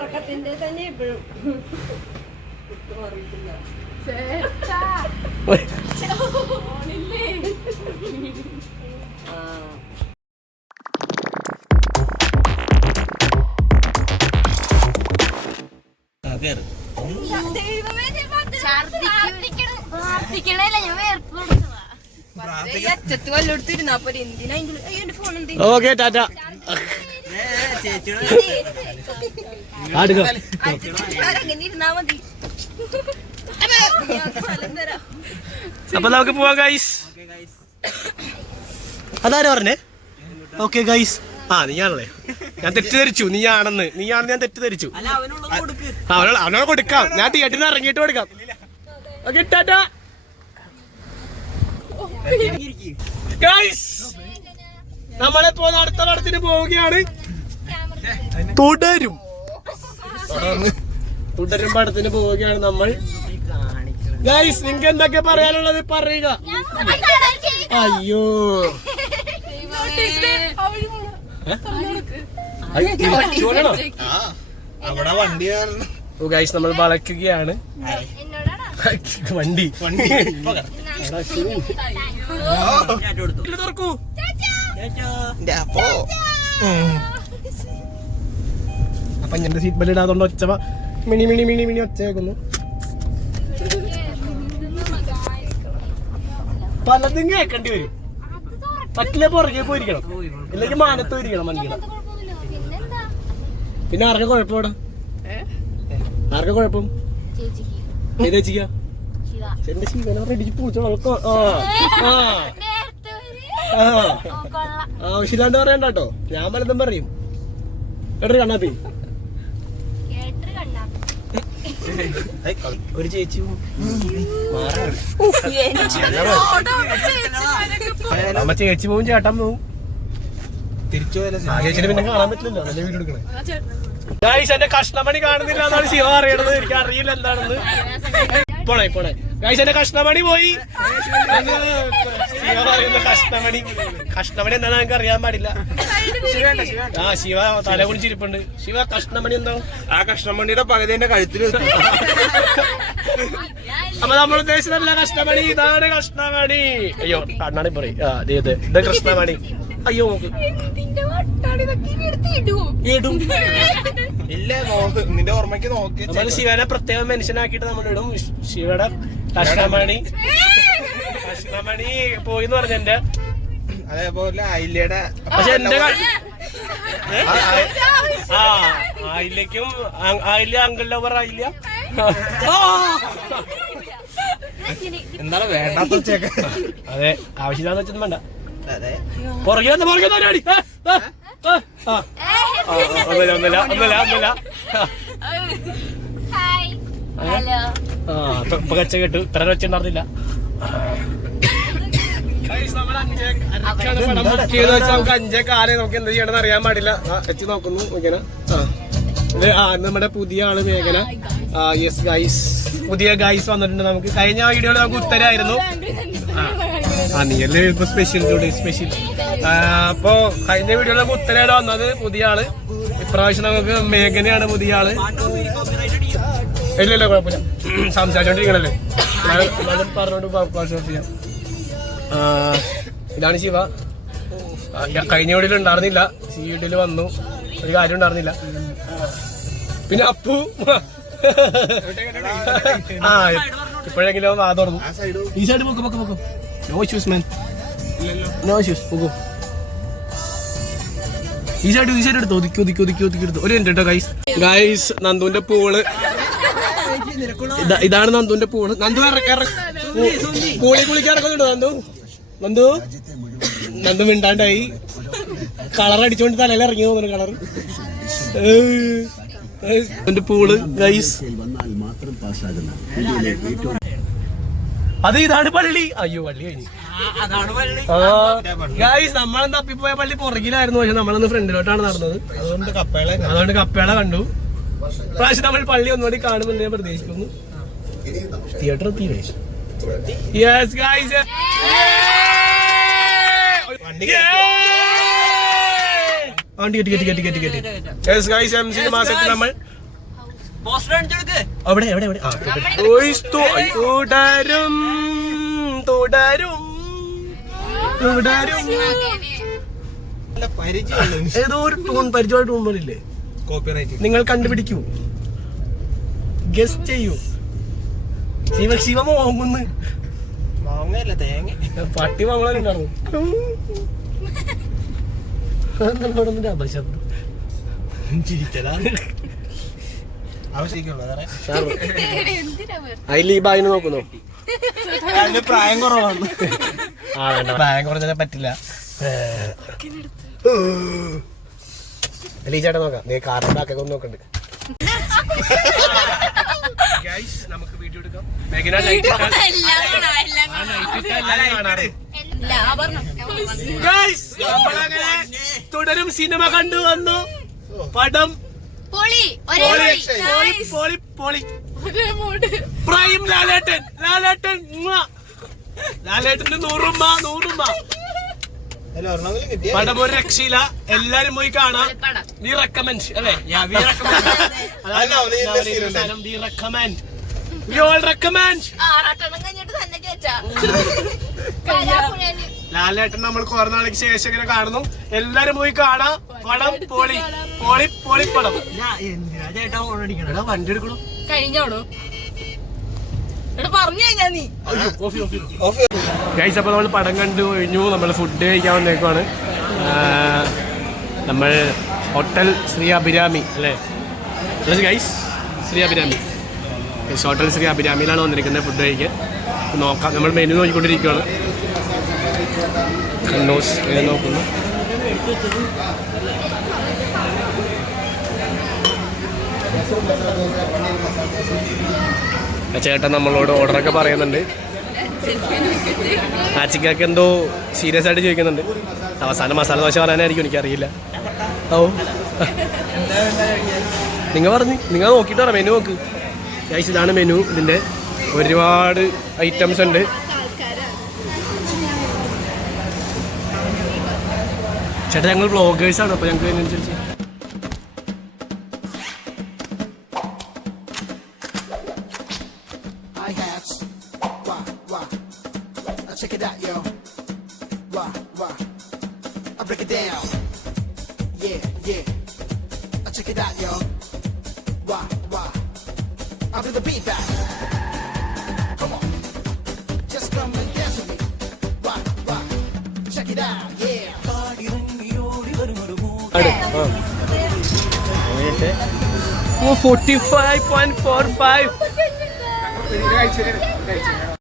ഉറക്കത്തിന്റെ തന്നെ ഇപ്പോഴും ഓക്കെ ടാറ്റ. അപ്പൊ നമുക്ക് പോവാം ഗൈസ്. അതാരാ പറഞ്ഞേ? Okay guys. ആ നീയാണല്ലേ, ഞാൻ തെറ്റിദ്ധരിച്ചു. നീയാണെന്ന് ഞാൻ തെറ്റിദ്ധരിച്ചു. അവനോട് കൊടുക്കാം, ഞാൻ തിയേറ്ററിൽ നിന്ന് ഇറങ്ങിയിട്ട് കൊടുക്കാം. Okay Tata guys. നമ്മളിപ്പോ അടുത്ത പടത്തിന് പോവുകയാണ്. തുടരും പടത്തിന് പോവുകയാണ് നമ്മൾ. ഗൈസ് നിങ്ങൾക്ക് എന്തൊക്കെ പറയാനുള്ളത് പറയുക. അയ്യോ ഗൈസ് നമ്മൾ വളയ്ക്കുകയാണ് വണ്ടി. തുറക്കൂ. അപ്പൊ എന്റെ സീറ്റ് ബെൽറ്റ് ഇടാത്തോണ്ട് ഒച്ച മിണി ഒച്ച കേൾക്കുന്നു. പലതും കേൾക്കേണ്ടി വരും. പറ്റില്ല പുറകെ പോയിരിക്കണം, ഇല്ലെങ്കിൽ മാനത്ത് പോയിരിക്കണം വണ്ടിക്കണം. പിന്നെ ആർക്കാ കുഴപ്പം ഇവിടെ? ആർക്കാ കുഴപ്പം? ഏതാ എന്റെ ശീവനടിച്ച് പൂച്ചോളൂ. ആവശ്യമില്ലാണ്ട് പറയണ്ടോ, ഞാൻ പലതും പറയും. എത്ര കണ്ണാപ്പി ഒരു ചേച്ചി അമ്മ ചേച്ചി പോവും ചേട്ടൻ പോവും. ചേച്ചിനെ പിന്നെ കാണാൻ പറ്റില്ലല്ലോ, നല്ല വീഡിയോ എടുക്കണേ. ഗൈസ് എന്റെ കഷ്ണമണി കാണുന്നില്ല എന്നാണ് ശിവ അറിയണത്. എനിക്ക് അറിയില്ല എന്താണെന്ന്. പോണേ ഗൈസ് എന്റെ കഷ്ണമണി പോയി. ശിവ പറയുന്ന കഷ്ണമണി എന്താണെന്ന് എനിക്ക് അറിയാൻ പാടില്ല. ആ ശിവ തല കുളിച്ചിരിപ്പുണ്ട്. ശിവ കഷ്ണമണി എന്താണ്? ആ കഷ്ണമണിയുടെ പകുതി എന്റെ കഴുത്തിൽ. അപ്പൊ നമ്മൾ ഉദ്ദേശിച്ചതല്ല കഷ്ണമണി, ഇതാണ് കഷ്ണമണി. അയ്യോ കണ്ണാടി പറയും. ഇത് കൃഷ്ണമണി. അയ്യോ ഇടും. ഇല്ല നോക്ക്, നിന്റെ ഓർമ്മയ്ക്ക് നോക്കി. നമ്മള് ശിവനെ പ്രത്യേകം മെൻഷനാക്കിട്ട് നമ്മളിടും. ശിവയുടെ കഷ്ണമണി പോയിന്ന് പറഞ്ഞ എന്റെ. അതേപോലെ അയിലയുടെ. പക്ഷെ എന്റെ ആയില്ലേക്കും ആയില്ല അങ്കിൾ ലവർ ആയില്ല. എന്താണ് വേണ്ടാത്ത ഉച്ചയൊക്കെ? അതെ ആവശ്യമില്ലാന്ന് വെച്ചൊന്നും വേണ്ട. പുറകെ അടി. ഒന്നല്ല ഇപ്പൊ കച്ച കേട്ടു. ഇത്ര വെച്ചിട്ടുണ്ടായിരുന്നില്ല. നമുക്ക് 5 കാലം നമുക്ക് എന്ത് ചെയ്യണമെന്ന് അറിയാൻ പാടില്ല. വെച്ച് നോക്കുന്നു മേഘന. നമ്മുടെ പുതിയ ആള് മേഘന. യെസ് ഗൈസ്, പുതിയ ഗൈസ് വന്നിട്ടുണ്ട്. നമുക്ക് കഴിഞ്ഞ വീഡിയോയിൽ നമുക്ക് ഉത്തരായിരുന്നു. നീയല്ലേ ഇപ്പൊ സ്പെഷ്യൽ സ്പെഷ്യൽ. അപ്പൊ കഴിഞ്ഞ വീഡിയോയിൽ നമുക്ക് ഉത്തരാണ് വന്നത് പുതിയ ആള്. ഇപ്രാവശ്യം നമുക്ക് മേഘനയാണ് പുതിയ ആള്. ഇല്ലല്ലോ കുഴപ്പമില്ല, സംസാരിച്ചോണ്ടിരിക്കണല്ലേ. പറഞ്ഞോണ്ട് ചെയ്യാം. ഇതാണ് ശിവ. കഴിഞ്ഞ വീഡിയോയിൽ ഉണ്ടായിരുന്നില്ല, ഈ വീഡിയോയിൽ വന്നു. ഒരു കാര്യം ഉണ്ടായിരുന്നില്ല. പിന്നെ അപ്പു ഇപ്പോഴെങ്കിലും വാ തുറന്നു. ഈ സൈഡ് പൊക്കും. നോ ഇഷ്യൂസ് മാൻ, നോ ഇഷ്യൂസ്. പൊക്കും. ഈ സൈഡ് എടുത്തു. ഒതുക്കി എടുത്തു. ഒരു മിനിറ്റ് കേട്ടോ ഗൈസ്. നന്ദുവിന്റെ പൂള് ഇതാണ്. നന്ദുവിന്റെ പൂള്. നന്ദു പൂളി കുളിക്കാൻ ഇറക്കുന്നുണ്ടോ? നന്ദു മിണ്ടാണ്ടായി. കളർ അടിച്ചോണ്ട് തലയിൽ ഇറങ്ങി പോകുന്നു. കളർ എന്റെ പൂള് ഗൈസ്. അത് ഇതാണ് പള്ളി. അയ്യോ പള്ളി കഴിഞ്ഞു. ഗൈസ് നമ്മളെന്താ തപ്പിപ്പോയ പള്ളി പുറകിലായിരുന്നു. പക്ഷെ നമ്മളന്ന് ഫ്രണ്ടിലോട്ടാണ് നടന്നത്. അതുകൊണ്ട് കപ്പേള കണ്ടു. പ്രാവശ്യം നമ്മൾ പള്ളി ഒന്നുകൂടി കാണുമെന്ന് ഞാൻ പ്രതീക്ഷിക്കുന്നു. തിയേറ്റർ എത്തിയില്ലേ? യെസ് ഗൈസ്, വണ്ടി കെട്ടി. യെസ് ഗൈസ്, എം സിനിമാസത്തിൽ നമ്മൾ അവിടെ എവിടെ എവിടെ തുടരും തുടരും തുടരും ഏതോ ഒരു ടൂൺ പരിചയമായ ടൂൺ പോലില്ലേ? കോപ്പിറൈറ്റ് നിങ്ങൾ കണ്ടുപിടിക്കൂ, ഗസ്റ്റ് ചെയ്യൂ. ശിവ മോങ്ങുന്ന് മാങ്ങല്ല തേങ്ങ പട്ടി വാങ്ങാനുണ്ടായിരുന്നു. അപശബ്ദം അതിൽ ഈ ബായിന് നോക്കുന്നു. പ്രായം കുറവാണ്. ആ വേണ്ട, പ്രായം കുറഞ്ഞാൽ പറ്റില്ല. അല്ല ഈ ചേട്ടൻ നോക്കാം, നീ കാറിന്റെ ബാക്കൊക്കെ ഒന്ന് നോക്കണ്ട്. നമുക്ക് വീഡിയോ എടുക്കാം. തുടരും സിനിമ കണ്ടു വന്നു. പടം പ്രൈം ലാലേട്ടൻ. ലാലേട്ടന് 100 പടം ഒരു രക്ഷയില്ല. എല്ലാരും പോയി കാണാം. വി റെക്കമെൻഡ് അല്ലേ? We recommend. We all recommend. Lalettan നമ്മൾ കുറെ നാளைക്ക് ശേഷം ഇങ്ങനെ കാണുന്നു. എല്ലാരും പോയി കാണാം. പടം പൊളി പൊളി പൊളി പടം. എടാ വണ്ടി എടുക്കണോ? കഴിഞ്ഞോളൂ പറഞ്ഞു കഴിഞ്ഞാ നീ. ഗൈസ്, അപ്പോൾ നമ്മൾ പടം കണ്ടു കഴിഞ്ഞു. നമ്മൾ ഫുഡ് കഴിക്കാൻ വന്നേക്കുവാണ്. നമ്മൾ ഹോട്ടൽ ശ്രീ അഭിരാമി അല്ലേ ഗൈസ്? ശ്രീ അഭിരാമി ഹോട്ടൽ ശ്രീ അഭിരാമിയിലാണ് വന്നിരിക്കുന്നത് ഫുഡ് കഴിക്കാൻ. നോക്കാം, നമ്മൾ മെനു നോക്കിക്കൊണ്ടിരിക്കുകയാണ്. കണ്ണൂസ് നോക്കുന്നു. ചേട്ടൻ നമ്മളോട് ഓർഡറൊക്കെ പറയുന്നുണ്ട്. ആച്ചിക്കൊക്കെ എന്തോ സീരിയസ് ആയിട്ട് ചോദിക്കുന്നുണ്ട്. അവസാനം മസാല ദോശ പറയാനായിരിക്കും, എനിക്കറിയില്ല. ഓ നിങ്ങൾ നോക്കിയിട്ട് പറ, മെനു നോക്ക് ഗൈസ്. ഇതാണ് മെനു. ഇതിൻ്റെ ഒരുപാട് ഐറ്റംസ് ഉണ്ട്. ചേട്ടാ ഞങ്ങൾ വ്ളോഗേഴ്സാണ്, അപ്പോൾ ഞങ്ങൾക്ക് അതിനനുസരിച്ച് check it out, yo. Wah, wah. I break it down. Yeah, yeah. I check it out, yo. Wah, wah. I bring the beat back. Come on. Just come and dance with me. Wah, wah. Check it out, yeah. 45.45